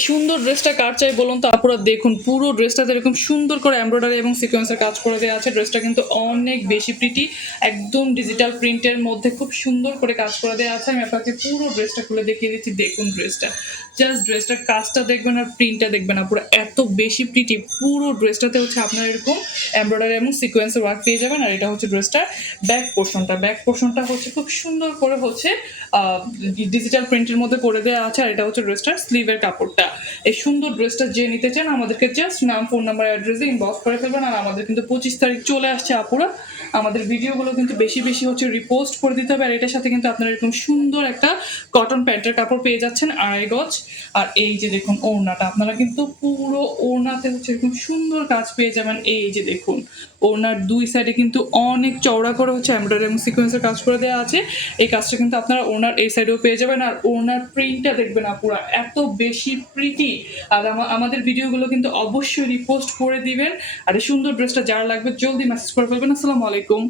এই সুন্দর ড্রেসটা কার চাই বলুন তো আপুরা? দেখুন পুরো ড্রেসটাতে এরকম সুন্দর করে এমব্রয়ডারি এবং সিকোয়েন্সের কাজ করে দেওয়া আছে। ড্রেসটা কিন্তু অনেক বেশি প্রিটি, একদম ডিজিটাল প্রিন্টের মধ্যে খুব সুন্দর করে কাজ করে দেওয়া আছে। আমি আপনাকে পুরো ড্রেসটা খুলে দেখিয়ে দিচ্ছি। দেখুন ড্রেসটা, জাস্ট ড্রেসটার কাজটা দেখবেন আর প্রিন্টটা দেখবেন আপুরা, এত বেশি প্রিটি। পুরো ড্রেসটাতে হচ্ছে আপনার এরকম এমব্রয়ডারি এবং সিকোয়েন্সের ওয়ার্ক পেয়ে যাবেন। আর এটা হচ্ছে ড্রেসটার ব্যাক পোর্শনটা হচ্ছে খুব সুন্দর করে হচ্ছে ডিজিটাল প্রিন্টের মধ্যে করে দেওয়া আছে। আর এটা হচ্ছে ড্রেসটার স্লিভের কাপড়টা। এই সুন্দর ড্রেসটা যে নিতে চান আমাদেরকে জাস্ট নাম, ফোন নাম্বার, অ্যাড্রেসে ইনবক্স করে ফেলবেন। আর আমাদের কিন্তু 25 তারিখ চলে আসছে আপুরা, আমাদের ভিডিওগুলো কিন্তু বেশি বেশি হচ্ছে রিপোস্ট করে দিতে হবে। আর এটার সাথে কিন্তু আপনারা এরকম সুন্দর একটা কটন প্যান্টের কাপড় পেয়ে যাচ্ছেন 2.5 গজ। আর এই যে দেখুন ওড়নাটা, আপনারা কিন্তু পুরো ওড়নাতে হচ্ছে এরকম সুন্দর কাজ পেয়ে যাবেন। এই যে দেখুন ওড়নার দুই সাইডে কিন্তু অনেক চওড়া করে হচ্ছে এমব্রয়ডারি এবং সিকোয়েন্সের কাজ করে দেওয়া আছে। এই কাজটা কিন্তু আপনারা ওড়নার এই সাইডেও পেয়ে যাবেন। আর ওড়নার প্রিন্টটা দেখবেন আপুরা, এত বেশি প্রিটি। আর আমাদের ভিডিওগুলো কিন্তু অবশ্যই রিপোস্ট করে দিবেন। আর এই সুন্দর ড্রেসটা যারা লাগবে জলদি মেসেজ করে ফেলবেন। আসসালামু আলাইকুম।